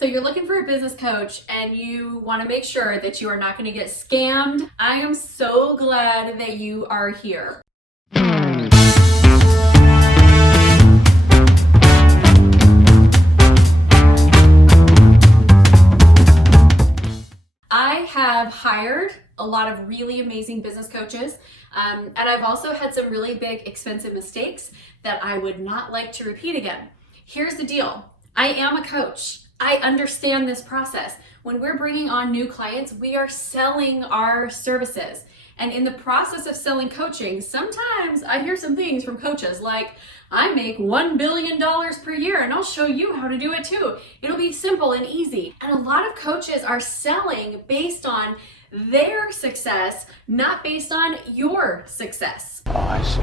So you're looking for a business coach and you want to make sure that you are not going to get scammed. I am so glad that you are here. I have hired a lot of really amazing business coaches, and I've also had some really big expensive mistakes that I would not like to repeat again. Here's the deal. I am a coach. I understand this process. When we're bringing on new clients, we are selling our services. And in the process of selling coaching, sometimes I hear some things from coaches like, I make $1 billion per year and I'll show you how to do it too. It'll be simple and easy. And a lot of coaches are selling based on their success, not based on your success. Oh, I see.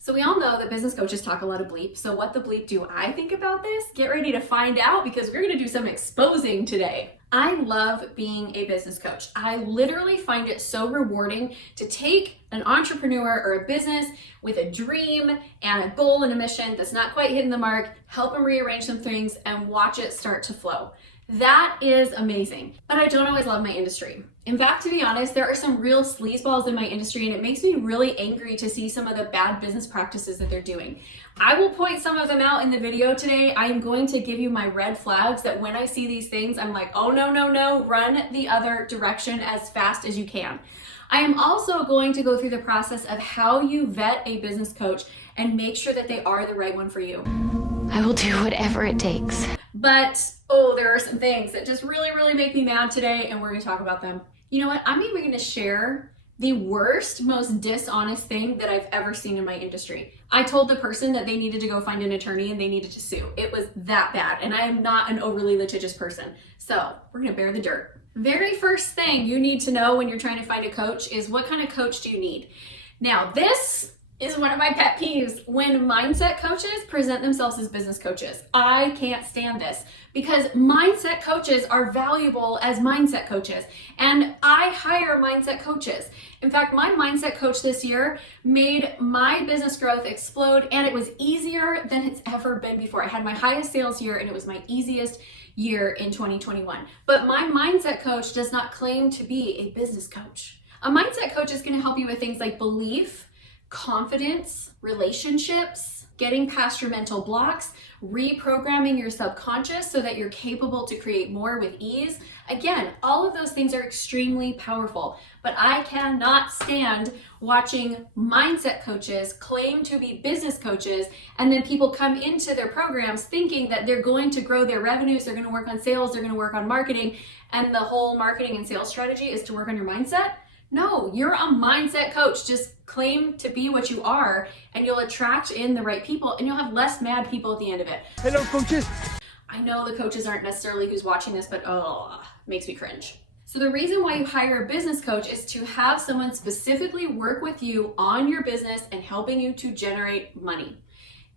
So we all know that business coaches talk a lot of BLEEP. So what the BLEEP do I think about this? Get ready to find out because we're gonna do some exposing today. I love being a business coach. I literally find it so rewarding to take an entrepreneur or a business with a dream and a goal and a mission that's not quite hitting the mark, help them rearrange some things and watch it start to flow. That is amazing, but I don't always love my industry. In fact, to be honest, there are some real sleazeballs in my industry and it makes me really angry to see some of the bad business practices that they're doing. I will point some of them out in the video today. I am going to give you my red flags that when I see these things, I'm like, oh no, no, no, run the other direction as fast as you can. I am also going to go through the process of how you vet a business coach and make sure that they are the right one for you. I will do whatever it takes. But, there are some things that just really make me mad today and we're gonna talk about them. You know what, I'm even gonna share the worst, most dishonest thing that I've ever seen in my industry. I told the person that they needed to go find an attorney and they needed to sue. It was that bad and I am not an overly litigious person. So we're gonna bear the dirt. Very first thing you need to know when you're trying to find a coach is what kind of coach do you need? Now this is one of my pet peeves when mindset coaches present themselves as business coaches. I can't stand this because mindset coaches are valuable as mindset coaches and I hire mindset coaches. In fact, my mindset coach this year made my business growth explode and it was easier than it's ever been before. I had my highest sales year and it was my easiest year in 2021. But my mindset coach does not claim to be a business coach. A mindset coach is going to help you with things like belief, confidence, relationships, getting past your mental blocks, reprogramming your subconscious so that you're capable to create more with ease. Again, all of those things are extremely powerful, but I cannot stand watching mindset coaches claim to be business coaches and then people come into their programs thinking that they're going to grow their revenues, they're going to work on sales, they're going to work on marketing, and the whole marketing and sales strategy is to work on your mindset. No, you're a mindset coach. Just claim to be what you are and you'll attract in the right people and you'll have less mad people at the end of it. Hello, coaches. I know the coaches aren't necessarily who's watching this, but makes me cringe. So the reason why you hire a business coach is to have someone specifically work with you on your business and helping you to generate money.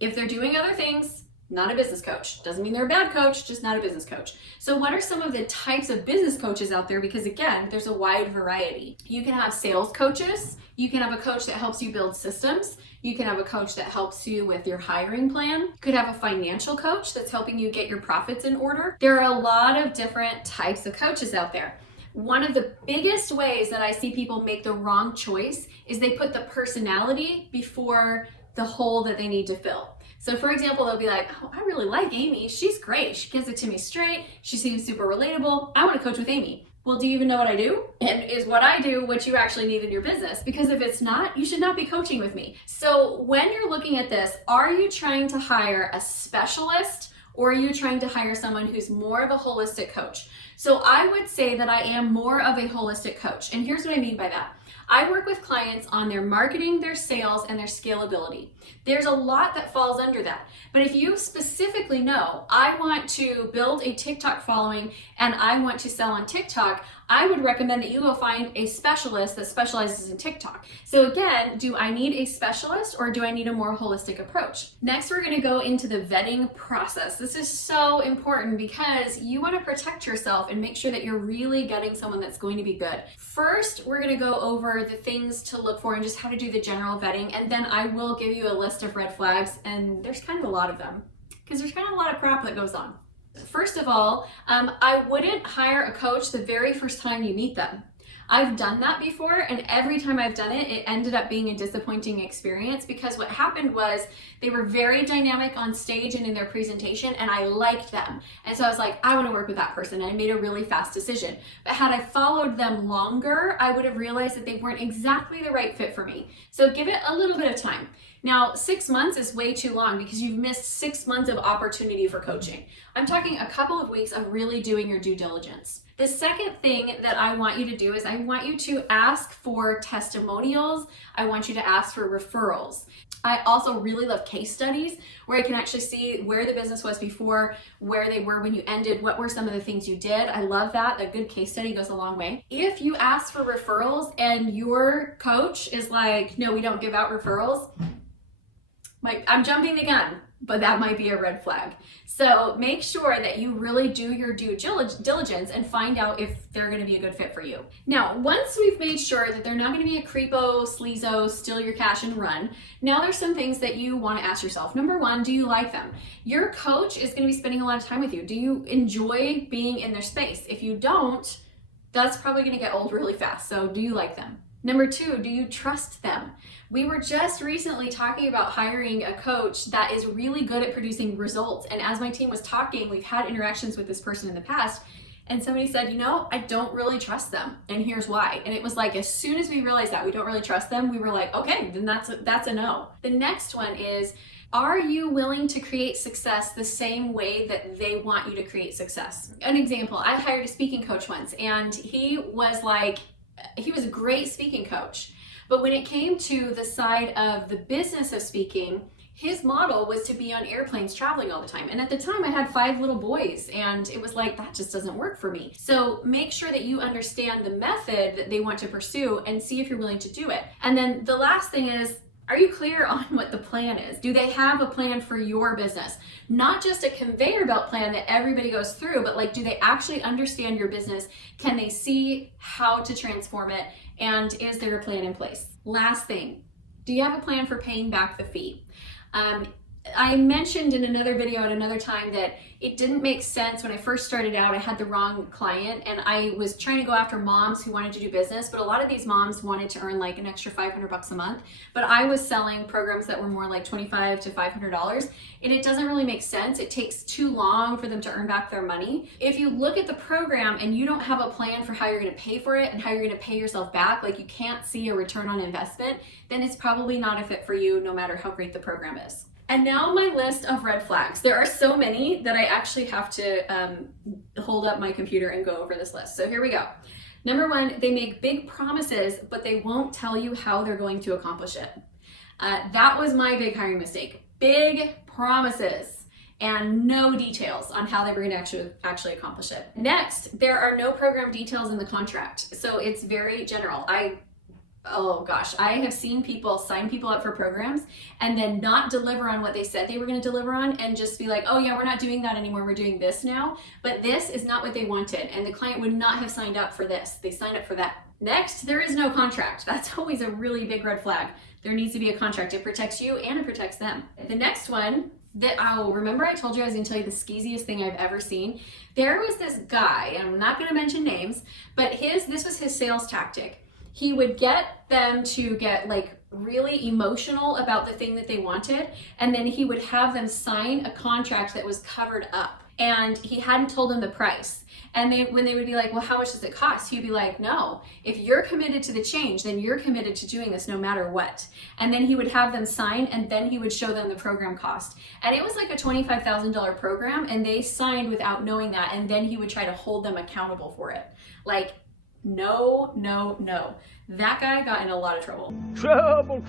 If they're doing other things, not a business coach. Doesn't mean they're a bad coach, just not a business coach. So what are some of the types of business coaches out there? Because again, there's a wide variety. You can have sales coaches. You can have a coach that helps you build systems. You can have a coach that helps you with your hiring plan. You could have a financial coach that's helping you get your profits in order. There are a lot of different types of coaches out there. One of the biggest ways that I see people make the wrong choice is they put the personality before the hole that they need to fill. So for example, they'll be like, oh, I really like Amy. She's great. She gives it to me straight. She seems super relatable. I want to coach with Amy. Well, do you even know what I do? And is what I do what you actually need in your business? Because if it's not, you should not be coaching with me. So when you're looking at this, are you trying to hire a specialist or are you trying to hire someone who's more of a holistic coach? So I would say that I am more of a holistic coach. And here's what I mean by that. I work with clients on their marketing, their sales, and their scalability. There's a lot that falls under that. But if you specifically know, I want to build a TikTok following and I want to sell on TikTok, I would recommend that you go find a specialist that specializes in TikTok. So again, do I need a specialist or do I need a more holistic approach? Next, we're gonna go into the vetting process. This is so important because you wanna protect yourself and make sure that you're really getting someone that's going to be good. First, we're gonna go over the things to look for and just how to do the general vetting, and then I will give you a list of red flags, and there's kind of a lot of them because there's kind of a lot of crap that goes on. First of all, I wouldn't hire a coach the very first time you meet them. I've done that before, and every time I've done it, it ended up being a disappointing experience because what happened was they were very dynamic on stage and in their presentation, and I liked them. And so I was like, I want to work with that person, and I made a really fast decision. But had I followed them longer, I would have realized that they weren't exactly the right fit for me. So give it a little bit of time. Now, 6 months is way too long because you've missed 6 months of opportunity for coaching. I'm talking a couple of weeks of really doing your due diligence. The second thing that I want you to do is I want you to ask for testimonials. I want you to ask for referrals. I also really love case studies where I can actually see where the business was before, where they were when you ended, what were some of the things you did. I love that. A good case study goes a long way. If you ask for referrals and your coach is like, no, we don't give out referrals, I'm jumping the gun, but that might be a red flag. So make sure that you really do your due diligence and find out if they're going to be a good fit for you. Now, once we've made sure that they're not going to be a creepo, sleazo, steal your cash and run, now there's some things that you want to ask yourself. Number one, do you like them? Your coach is going to be spending a lot of time with you. Do you enjoy being in their space? If you don't, that's probably going to get old really fast. So do you like them? Number two, do you trust them? We were just recently talking about hiring a coach that is really good at producing results. And as my team was talking, we've had interactions with this person in the past, and somebody said, you know, I don't really trust them, and here's why. And it was like, as soon as we realized that we don't really trust them, we were like, okay, then that's a no. The next one is, are you willing to create success the same way that they want you to create success? An example, I hired a speaking coach once, and he was a great speaking coach. But when it came to the side of the business of speaking, his model was to be on airplanes traveling all the time. And at the time I had 5 little boys, and it was like, that just doesn't work for me. So make sure that you understand the method that they want to pursue and see if you're willing to do it. And then the last thing is, are you clear on what the plan is? Do they have a plan for your business? Not just a conveyor belt plan that everybody goes through, but like, do they actually understand your business? Can they see how to transform it? And is there a plan in place? Last thing, do you have a plan for paying back the fee? I mentioned in another video at another time that it didn't make sense when I first started out. I had the wrong client, and I was trying to go after moms who wanted to do business, but a lot of these moms wanted to earn like an extra $500 a month, but I was selling programs that were more like $25 to $500, and it doesn't really make sense. It takes too long for them to earn back their money. If you look at the program and you don't have a plan for how you're going to pay for it and how you're going to pay yourself back, like you can't see a return on investment, then it's probably not a fit for you, no matter how great the program is. And now my list of red flags. There are so many that I actually have to hold up my computer and go over this list. So here we go. Number one, they make big promises, but they won't tell you how they're going to accomplish it. That was my big hiring mistake. Big promises and no details on how they were going to actually accomplish it. Next, there are no program details in the contract. So it's very general. Oh gosh, I have seen people sign people up for programs and then not deliver on what they said they were going to deliver on, and just be like, oh yeah, we're not doing that anymore, we're doing this now. But this is not what they wanted, and the client would not have signed up for this. They signed up for that. Next, there is no contract. That's always a really big red flag. There needs to be a contract. It protects you and it protects them. The next one, remember I told you I was going to tell you the skeeziest thing I've ever seen? There was this guy, and I'm not going to mention names, but this was his sales tactic. He would get them to get like really emotional about the thing that they wanted, and then he would have them sign a contract that was covered up, and he hadn't told them the price. And when they would be like, well, how much does it cost? He'd be like, no, if you're committed to the change, then you're committed to doing this no matter what. And then he would have them sign, and then he would show them the program cost. And it was like a $25,000 program, and they signed without knowing that, and then he would try to hold them accountable for it. Like, no, no, no. That guy got in a lot of trouble. Trouble.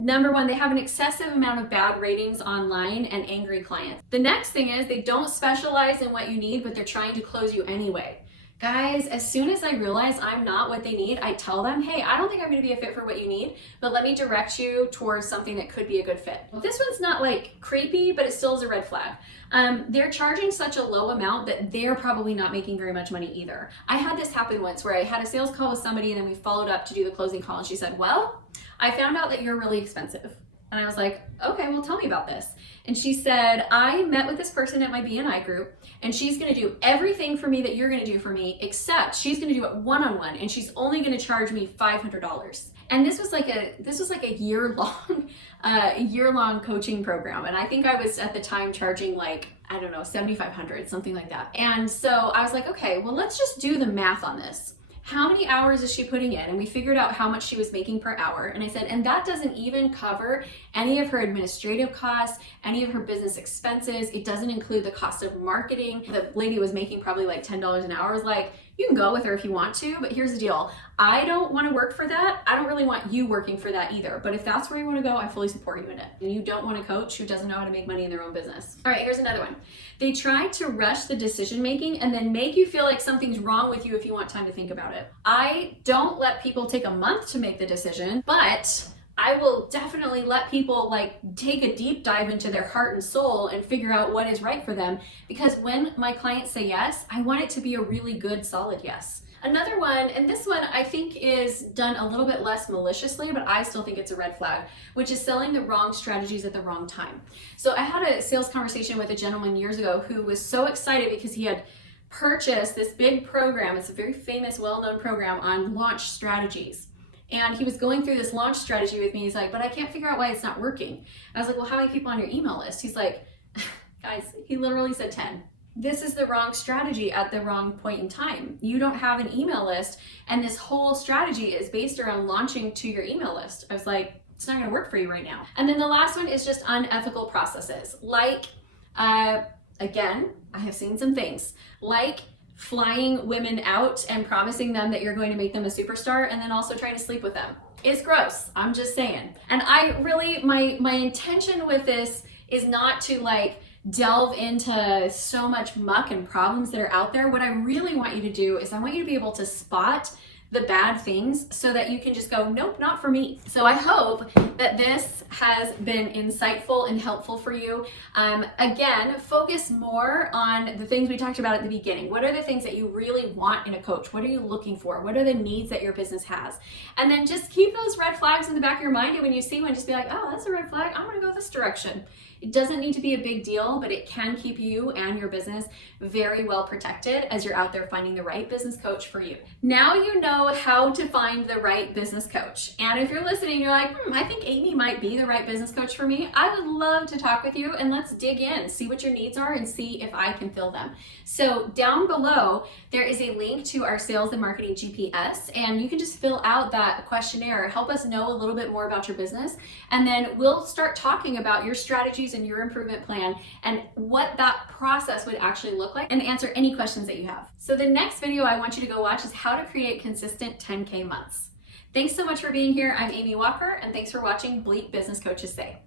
Number one, they have an excessive amount of bad ratings online and angry clients. The next thing is they don't specialize in what you need, but they're trying to close you anyway. Guys, as soon as I realize I'm not what they need, I tell them, hey, I don't think I'm going to be a fit for what you need, but let me direct you towards something that could be a good fit. This one's not like creepy, but it still is a red flag. They're charging such a low amount that they're probably not making very much money either. I had this happen once where I had a sales call with somebody, and then we followed up to do the closing call, and she said, well, I found out that you're really expensive. And I was like, okay, well, tell me about this. And she said, I met with this person at my BNI group, and she's going to do everything for me that you're going to do for me, except she's going to do it one-on-one, and she's only going to charge me $500. And this was like a year-long coaching program. And I think I was at the time charging like, I don't know, $7,500, something like that. And so I was like, okay, well, let's just do the math on this. How many hours is she putting in? And we figured out how much she was making per hour. And I said, and that doesn't even cover any of her administrative costs, any of her business expenses. It doesn't include the cost of marketing. The lady was making probably like $10 an hour. I was like, you can go with her if you want to, but here's the deal. I don't want to work for that. I don't really want you working for that either. But if that's where you want to go, I fully support you in it. And you don't want a coach who doesn't know how to make money in their own business. All right, here's another one. They try to rush the decision making and then make you feel like something's wrong with you if you want time to think about it. I don't let people take a month to make the decision, but I will definitely let people like take a deep dive into their heart and soul and figure out what is right for them. Because when my clients say yes, I want it to be a really good, solid yes. Another one, and this one I think is done a little bit less maliciously, but I still think it's a red flag, which is selling the wrong strategies at the wrong time. So I had a sales conversation with a gentleman years ago who was so excited because he had purchased this big program. It's a very famous, well-known program on launch strategies. And he was going through this launch strategy with me. He's like, but I can't figure out why it's not working. I was like, well, how many people on your email list? He's like, guys, he literally said 10. This is the wrong strategy at the wrong point in time. You don't have an email list, and this whole strategy is based around launching to your email list. I was like, it's not gonna work for you right now. And then the last one is just unethical processes. Like, again, I have seen some things, like flying women out and promising them that you're going to make them a superstar and then also trying to sleep with them. It's gross, I'm just saying. And I really, my intention with this is not to like delve into so much muck and problems that are out there. What I really want you to do is I want you to be able to spot the bad things so that you can just go, nope, not for me. So I hope that this has been insightful and helpful for you. Again, focus more on the things we talked about at the beginning. What are the things that you really want in a coach? What are you looking for? What are the needs that your business has? And then just keep those red flags in the back of your mind. And when you see one, just be like, oh, that's a red flag. I'm gonna go this direction. It doesn't need to be a big deal, but it can keep you and your business very well protected as you're out there finding the right business coach for you. Now you know how to find the right business coach. And if you're listening, you're like, I think Amy might be the right business coach for me. I would love to talk with you and let's dig in, see what your needs are and see if I can fill them. So down below, there is a link to our Sales and Marketing GPS, and you can just fill out that questionnaire, help us know a little bit more about your business, and then we'll start talking about your strategies and your improvement plan and what that process would actually look like and answer any questions that you have. So the next video I want you to go watch is how to create consistent 10K months. Thanks so much for being here. I'm Amy Walker, and thanks for watching BLEEP Business Coaches Say.